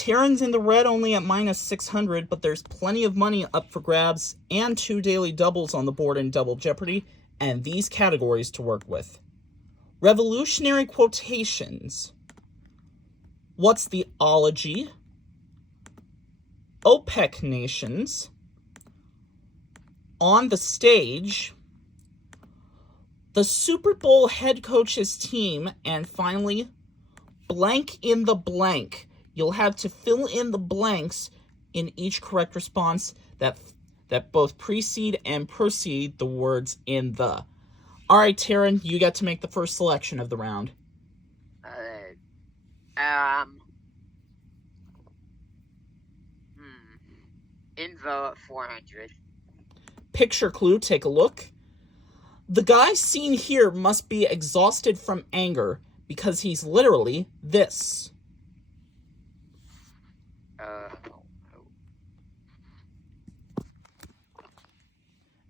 Taran's in the red only at minus 600, but there's plenty of money up for grabs and 2 daily doubles on the board in Double Jeopardy, and these categories to work with. Revolutionary quotations. What's the ology? OPEC nations. On the stage. The Super Bowl head coach's team, and finally, blank in the blank. You'll have to fill in the blanks in each correct response that both precede and proceed the words in the. All right, Taran, you get to make the first selection of the round. In the 400. Picture clue, take a look. The guy seen here must be exhausted from anger because he's literally this.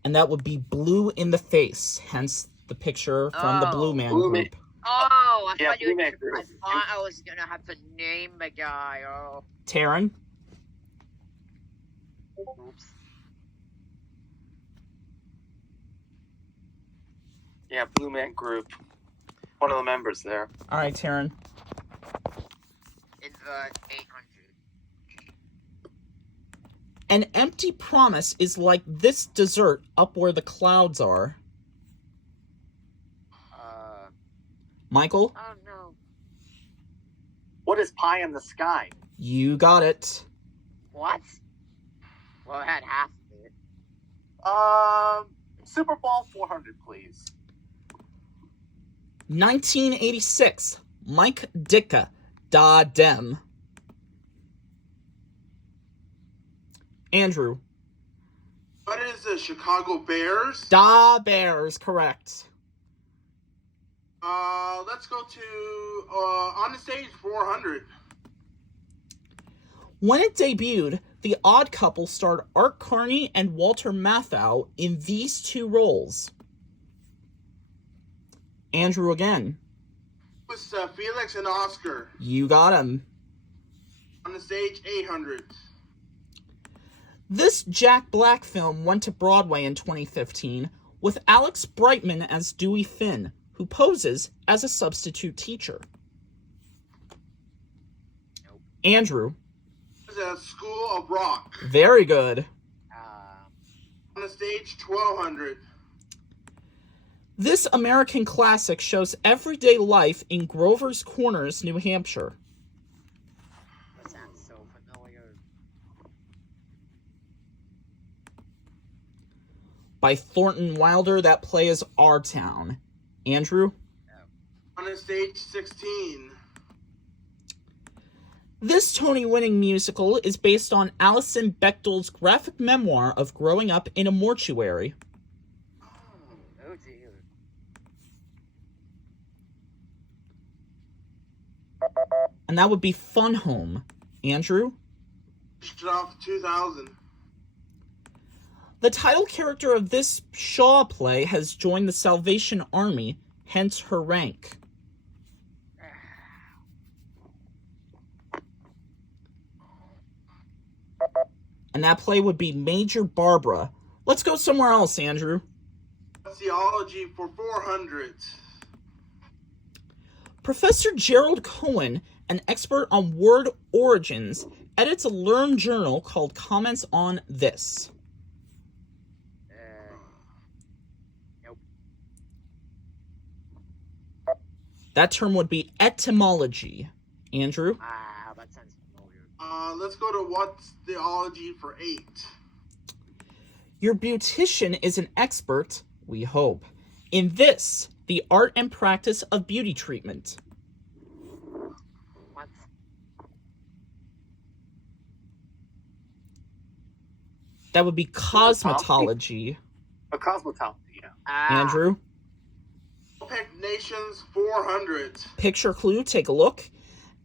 And that would be blue in the face, hence the picture from the Blue Man group. I thought I was gonna have to name the guy. Taran? Oops. Yeah, Blue Man Group. One of the members there. All right, Taran. In the 800. An empty promise is like this dessert up where the clouds are. Michael? Oh, no. What is pie in the sky? You got it. What? Well, I had half of it. Super Bowl 400, please. 1986. Mike Ditka. Da Dem. Andrew. What is the Chicago Bears? Da Bears, correct. Let's go to On the Stage 400. When it debuted, The Odd Couple starred Art Carney and Walter Matthau in these two roles. Andrew again. It was Felix and Oscar. You got him. On the Stage 800. This Jack Black film went to Broadway in 2015 with Alex Brightman as Dewey Finn, who poses as a substitute teacher. Nope. Andrew. It was School of Rock. Very good. On the Stage 1200. This American classic shows everyday life in Grover's Corners, New Hampshire. That sounds so familiar. By Thornton Wilder, that play is Our Town. Andrew? On the Stage 16. This Tony-winning musical is based on Alison Bechdel's graphic memoir of growing up in a mortuary. Oh, dear. And that would be Fun Home. Andrew? Off 2000. The title character of this Shaw play has joined the Salvation Army, hence her rank. And that play would be Major Barbara. Let's go somewhere else, Andrew. Theology for 400. Professor Gerald Cohen, an expert on word origins, edits a learned journal called Comments on This. Nope. That term would be etymology. Andrew? That sounds familiar. Let's go to What's Theology for 8. Your beautician is an expert, we hope, in this, the art and practice of beauty treatment. What? That would be cosmetology. A cosmetology, yeah. Andrew? OPEC Nations 400. Picture clue, take a look.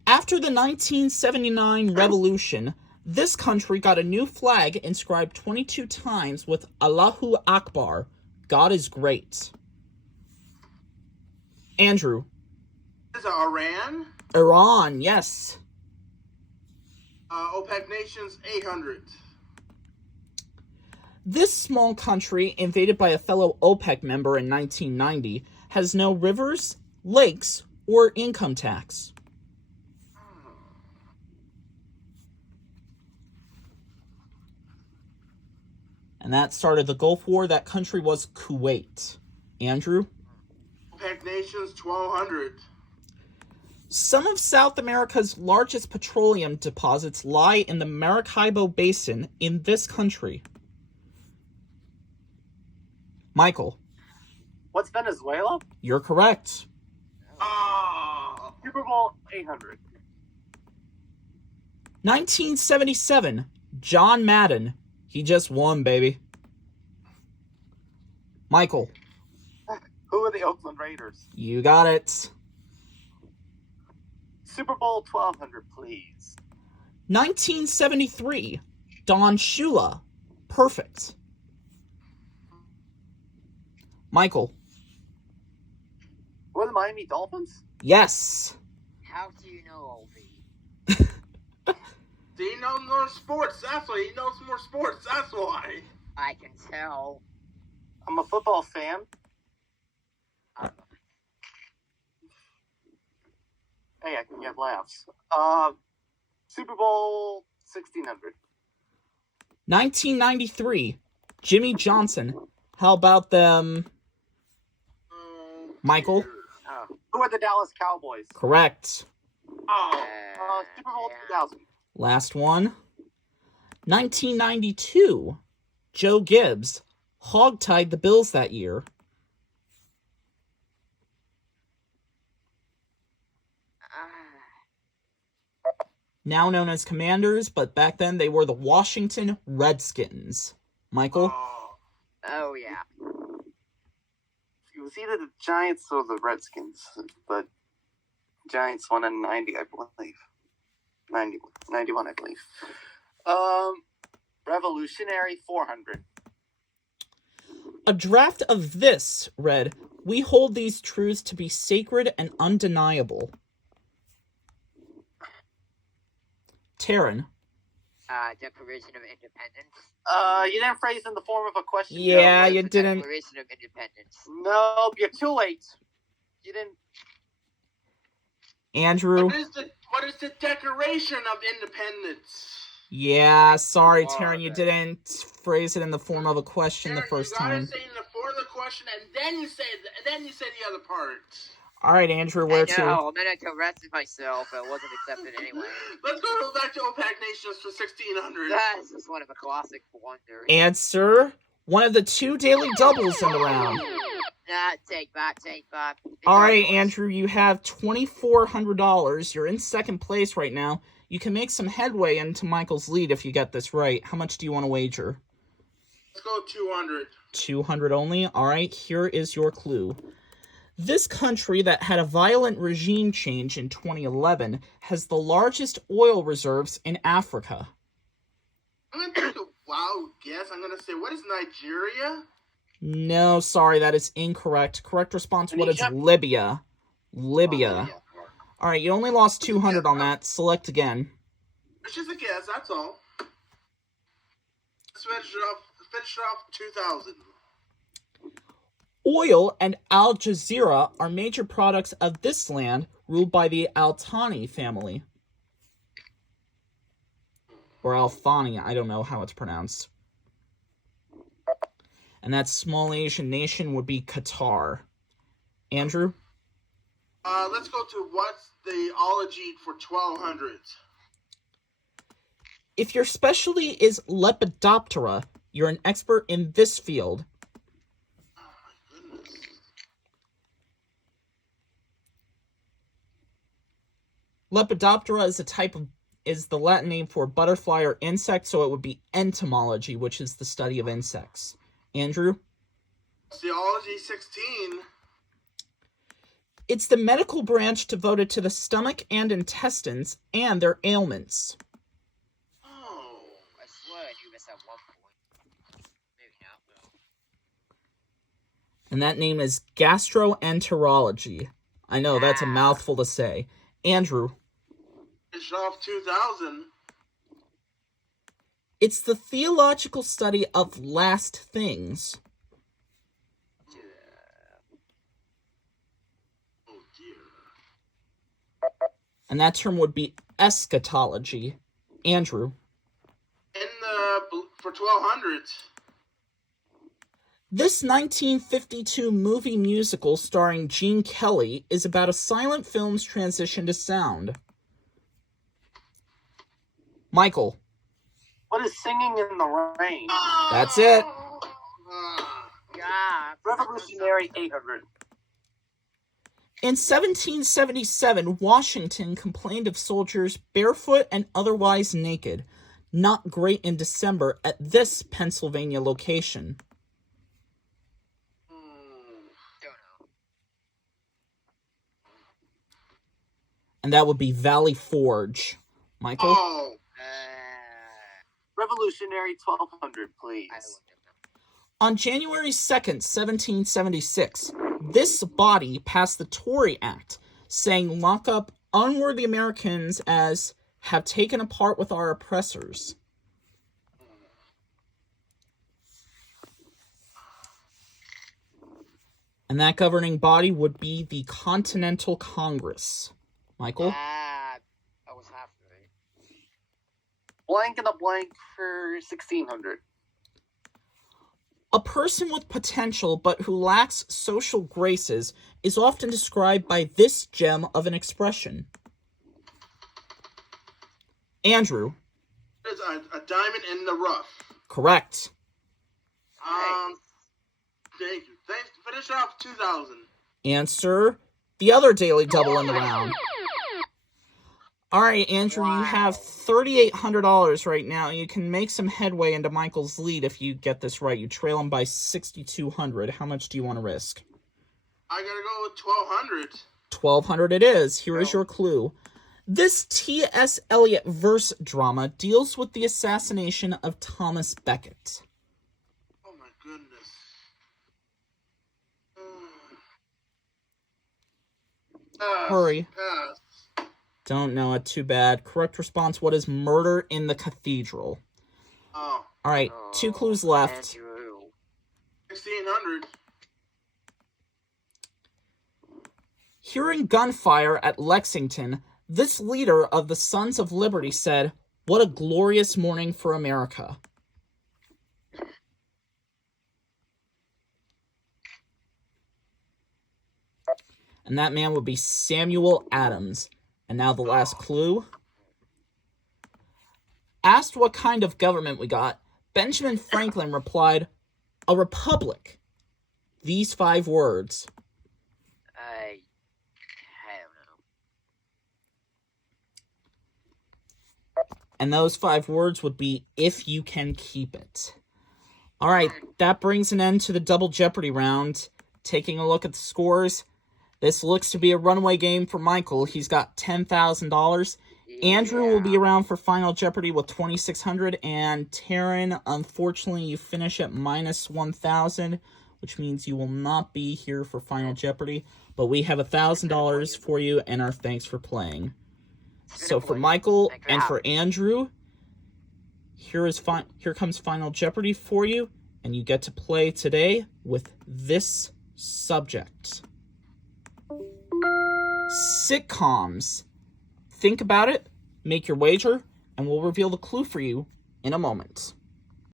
After the 1979 revolution, this country got a new flag inscribed 22 times with Allahu Akbar, God is great. Andrew? Is it Iran? Iran, yes. OPEC nations, 800. This small country, invaded by a fellow OPEC member in 1990, has no rivers, lakes, or income tax. And that started the Gulf War. That country was Kuwait. Andrew? OPEC nations, 1,200. Some of South America's largest petroleum deposits lie in the Maracaibo Basin in this country. Michael? What's Venezuela? You're correct. Super Bowl 800. 1977, John Madden. He just won, baby. Michael? Who are the Oakland Raiders? You got it. Super Bowl 1200, please. 1973, Don Shula. Perfect. Michael? Who are the Miami Dolphins? Yes. How do you know, Ovi? He knows more sports. That's why. He knows more sports. That's why. I can tell. I'm a football fan. Hey, I can get laughs. Super Bowl 1600. 1993, Jimmy Johnson. How about them? Michael? Who are the Dallas Cowboys? Correct. Super Bowl 2000. Last one. 1992, Joe Gibbs hogtied the Bills that year. Now known as Commanders, but back then they were the Washington Redskins. Michael? Oh, yeah. It was either the Giants or the Redskins, but Giants won in 90, I believe. 91, I believe. Revolutionary 400. A draft of this read, "We hold these truths to be sacred and undeniable." Taran? Declaration of Independence. You didn't phrase in the form of a question. Yeah, Joe. you didn't. Declaration of Independence. Nope, you're too late. You didn't. Andrew? What is the Declaration of Independence? Yeah, sorry, Taran, you didn't phrase it in the form of a question the first you gotta time. say the form of the question, and then you say the other part. All right, Andrew, where to? I'm gonna correct myself. It wasn't accepted anyway. Let's go back to OPEC nations for 1600. This is one of a classic blunders. Answer one of the two daily doubles in the round. Take that. All right, Andrew, you have $2,400. You're in second place right now. You can make some headway into Michael's lead if you get this right. How much do you want to wager? Let's go 200. 200 only? All right, here is your clue. This country that had a violent regime change in 2011 has the largest oil reserves in Africa. I'm going to take a wild guess. I'm going to say, what is Nigeria? No, sorry, that is incorrect. Correct response, what is Libya? Libya. All right, you only lost 200 on that. Select again. It's just a guess, that's all. Let's finish off 2000. Oil and Al Jazeera are major products of this land ruled by the Al Thani family. Or Al Thani, I don't know how it's pronounced. And that small Asian nation would be Qatar. Andrew? Let's go to what's the ology for 1200. If your specialty is Lepidoptera, you're an expert in this field. Oh my goodness. Lepidoptera is the Latin name for butterfly or insect, so it would be entomology, which is the study of insects. Andrew? Theology 16. It's the medical branch devoted to the stomach and intestines and their ailments. Oh. I swear I knew this at one point. Maybe not, though. And that name is gastroenterology. I know, that's a mouthful to say. Andrew? Finish off 2000. It's the theological study of last things. Oh dear. And that term would be eschatology. Andrew. For 1200. This 1952 movie musical starring Gene Kelly is about a silent film's transition to sound. Michael. What is Singing in the Rain? That's it. Yeah. Revolutionary 800. In 1777, Washington complained of soldiers barefoot and otherwise naked. Not great in December at this Pennsylvania location. Don't know. And that would be Valley Forge. Michael? Oh. Revolutionary 1200, please. I wouldn't have known. On January 2nd, 1776, this body passed the Tory Act, saying lock up unworthy Americans as have taken a part with our oppressors. And that governing body would be the Continental Congress. Michael? I was half right. Blank and a blank for 1600. A person with potential but who lacks social graces is often described by this gem of an expression. Andrew. It's a diamond in the rough. Correct. Thank you. Thanks. Finish off 2000. Answer the other daily double in the round. All right, Andrew, you have $3,800 right now. You can make some headway into Michael's lead if you get this right. You trail him by $6,200. How much do you want to risk? I gotta go with 1200. 1,200 it is. Here is your clue. This T.S. Eliot verse drama deals with the assassination of Thomas Becket. Oh my goodness. Hurry. Pass. Don't know it. Too bad. Correct response, what is Murder in the Cathedral? Oh. All right, 2 clues left. Andrew. 1600. Hearing gunfire at Lexington, this leader of the Sons of Liberty said, "What a glorious morning for America." And that man would be Samuel Adams. And now the last clue. Asked what kind of government we got, Benjamin Franklin replied, "A republic." These 5 words. I don't know. And those 5 words would be, "if you can keep it." All right, that brings an end to the Double Jeopardy round. Taking a look at the scores, this looks to be a runaway game for Michael. He's got $10,000. Andrew will be around for Final Jeopardy with $2,600. And Taran, unfortunately, you finish at minus 1,000, which means you will not be here for Final Jeopardy. But we have $1,000 for you and our thanks for playing. So for Michael and for Andrew, here comes Final Jeopardy for you, and you get to play today with this subject. Sitcoms. Think about it, make your wager, and we'll reveal the clue for you in a moment.